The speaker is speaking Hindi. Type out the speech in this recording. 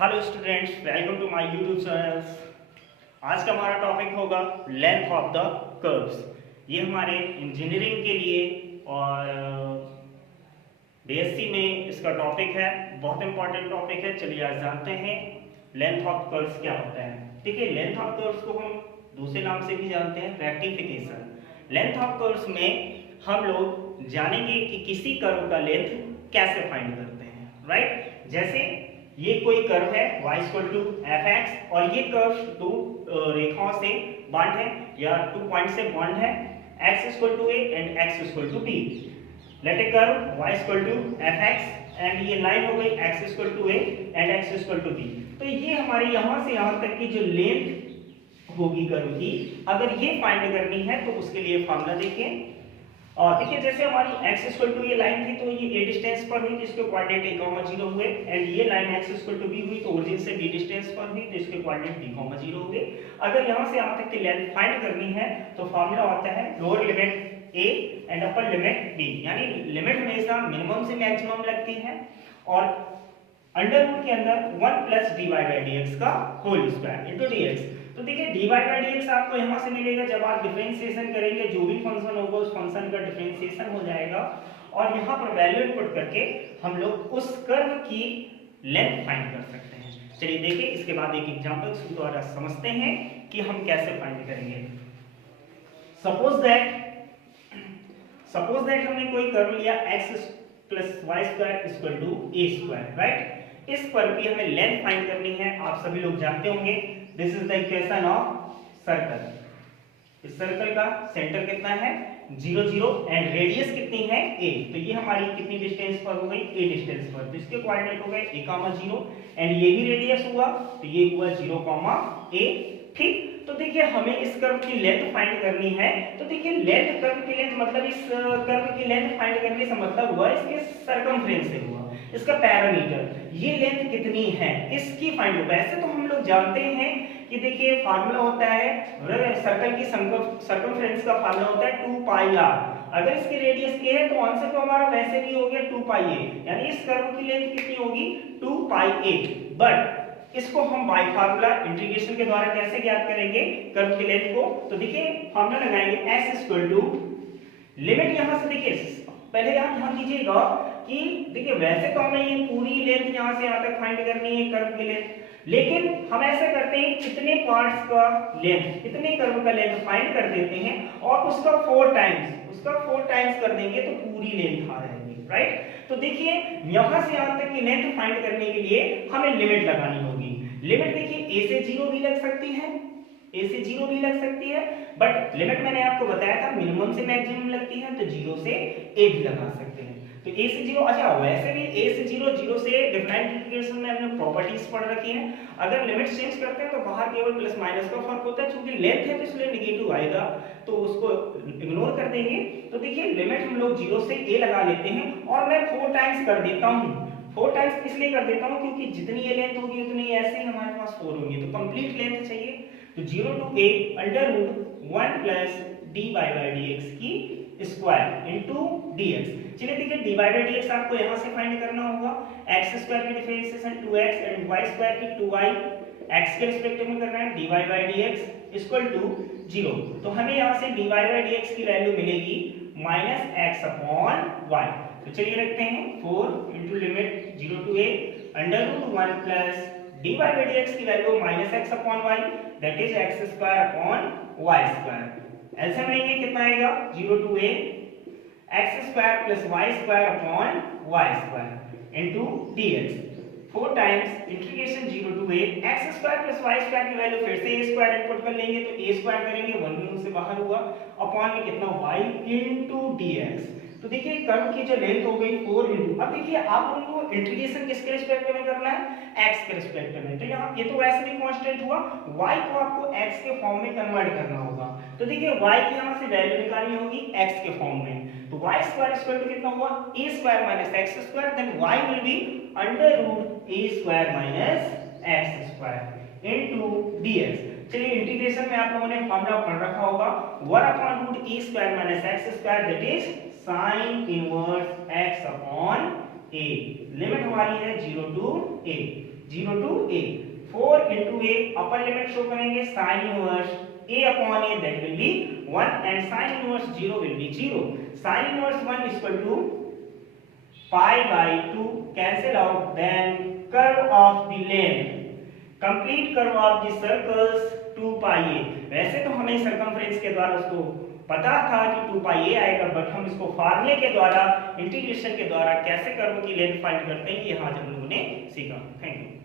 Hello students, welcome to my YouTube channel. आज का हमारा टॉपिक होगा लेंथ ऑफ द कर्व्स। ये हमारे इंजीनियरिंग के लिए और बीएससी में इसका टॉपिक है, बहुत इंपॉर्टेंट टॉपिक है। चलिए आज जानते हैं लेंथ ऑफ कर्व्स क्या होता है। देखिए, लेंथ ऑफ कर्व्स को हम दूसरे नाम से भी जानते हैं रेक्टिफिकेशन। लेंथ ऑफ कर्व्स में हम लोग जानेंगे कि किसी कर्व का लेंथ कैसे फाइंड करते हैं, राइट। जैसे ये कोई कर्व है y = fx और ये कर्व दो रेखाओं से बॉन्ड है या 2 पॉइंट से बॉन्ड है, x = a and x = b। Let a curve y = fx and ये लाइन हो गई x = a and x = b। तो ये हमारी यहाँ से यहाँ तक की जो लेंथ होगी कर्व की, अगर ये फाइंड करनी है तो उसके लिए फॉर्मूला देखिए। और देखिए, जैसे हमारी x = ये लाइन थी तो ये a डिस्टेंस पर हुई, जिसके कोऑर्डिनेट a, 0 हुए, एंड ये लाइन x = b हुई तो ओरिजिन से b डिस्टेंस पर हुई तो इसके कोऑर्डिनेट b, 0 हुए। अगर यहाँ से यहाँ तक की लेंथ फाइंड करनी है तो फॉर्मूला होता है lower limit a and upper limit b, यानी लिमिट हमेशा मिनिमम से मैक्सिमम लगती है और अंडर रूट के अंदर 1 + dy/dx का होल स्क्वायर इनटू dx। तो देखिए, dy/dx आपको यहाँ से मिलेगा जब आप डिफरेंशिएशन करेंगे, जो भी फंक्शन होगा उस फंक्शन का डिफरेंशिएशन हो जाएगा और यहाँ पर वैल्यू इनपुट करके हम लोग उस कर्व की लेंथ फाइंड कर सकते हैं। चलिए देखिए, इसके बाद एक एग्जांपल द्वारा समझते हैं कि हम कैसे फाइंड करेंगे। सपोज दैट हमने कोई कर्व लिया x + y² = a², राइट। इस कर्व की हमें लेंथ फाइंड करनी है। आप सभी लोग जानते होंगे, this is the equation of circle. इस सर्कल का सेंटर कितना है 0, 0 एंड रेडियस कितनी है a। तो ये हमारी कितनी डिस्टेंस पर हो गई a डिस्टेंस पर, तो इसके कोऑर्डिनेट हो गए a, 0 एंड ये भी रेडियस हुआ तो ये हुआ 0, a, ठीक। तो देखिए, हमें इस कर्व की लेंथ फाइंड करनी है। तो देखिए, लेंथ कर्व की लेंथ मतलब इस कर्व की लेंथ फाइंड करने से मतलब हुआ इसके सरकमफ्रेंस से हुआ, इसका पैरामीटर ये लेंथ कितनी है इसकी फाइंड हो। वैसे तो हम लोग जानते हैं कि देखिए फार्मूला होता है सर्कल की सरकमफ्रेंस का फार्मूला होता है 2πr। अगर इसकी रेडियस a है तो आंसर तो हमारा वैसे भी हो गया 2πa, यानी इस कर्व की लेंथ कितनी होगी 2πa। बट इसको हम बाय फार्मूला इंटीग्रेशन के द्वारा कैसे ज्ञात करेंगे कर्व की लेंथ को। तो देखिए, फार्मूला लगाएंगे s = लिमिट। यहां से देखिए, पहले यहां ध्यान दीजिएगा कि देखिए वैसे तो हमें ये पूरी लेंथ यहां से यहां तक फाइंड करनी है कर्व की लेंथ, लेकिन हम ऐसे करते हैं कितने पार्ट्स का लेंथ, कितने कर्व का लेंथ फाइंड कर देते हैं और उसका 4 टाइम्स कर देंगे तो पूरी लेंथ आ जाएगी, राइट। तो देखिए, यहां से यहां तक की लेंथ फाइंड करने के लिए हमें लिमिट लगानी होगी। लिमिट देखिए a से 0 भी लग सकती है, बट लिमिट मैंने आपको बताया था मिनिमम से मैक्सिमम लगती है तो 0 से a भी लगा सकते हैं। तो a से 0, अच्छा वैसे भी a से 0, 0 से डिफरेंट इंटीग्रेशन में हमने प्रॉपर्टीज पढ़ रखी हैं। अगर लिमिट चेंज करते हैं तो बाहर केवल प्लस माइनस का फर्क होता है, क्योंकि लेंथ है तो इसलिए नेगेटिव आएगा तो उसको इग्नोर कर देंगे। तो देखिए, लिमिट हम लोग 0 से a लगा लेते हैं और मैं 4 टाइम्स कर देता हूं। 4 टाइम्स इसलिए कर देता हूं क्योंकि जितनी ये लेंथ होगी उतनी ऐसे ही हमारे पास 4 होंगी, तो कंप्लीट लेंथ चाहिए। तो 0 to a √1 + dy/dx की स्क्वायर इनटू dx। चलिए देखिए, dy/dx आपको यहां से फाइंड करना होगा। x² की डिफरेंशिएशन 2x एंड y² की 2y, x के रिस्पेक्ट में करना है। dy/dx = 0, तो हमें यहां से dy/dx की वैल्यू मिलेगी -x/y। तो चलिए रखते हैं 4 * लिमिट 0 to a √1 + dy/dx की value -x/y, that is x² LCM लेंगे कितना आएगा 0 to a x² + y² into dx। 4 times integration 0 to a x² + y² की वैल्यू फिर से a² इनपुट कर लेंगे तो a² करेंगे 1 में से बाहर हुआ अपॉन में कितना y इनटू dx। तो देखिए, कर्व की जो लेंथ हो गई 4 इनटू, अब देखिए आप उनको इंटीग्रेशन किसके रिस्पेक्ट में करना है x के रिस्पेक्ट में। तो यहाँ ये तो वैसे भी कांस्टेंट हुआ, y को आपको x के फॉर्म में कन्वर्ट करना होगा। तो देखिए, y की यहाँ से वैल्यू निकालनी होगी x के फॉर्म में, तो y² कितना हुआ a² - x², then y will be √a² - x² into dx। चलिए, इंटीग्रेशन में आप लोगों ने फॉर्मूला पढ़ रखा होगा 1/√a² - x² that is sin inverse x/a। Limit हमारी है 0 to a। 0 to a, 4 into a upper limit show करेंगे sin inverse a upon a, that will be 1 and sin inverse 0 will be 0. Sin inverse 1 is equal to pi by 2, cancel out, then curve of the length, complete curve of the circles 2 pi a. वैसे तो हमें circumference के द्वारा उसको पता था कि 2 pi a आएगा, बट हम इसको फार्मूले के द्वारा, इंटीग्रेशन के द्वारा कैसे कर्व की लेंथ फाइंड करते हैं, ये आज हम लोगों ने सीखा। Thank you.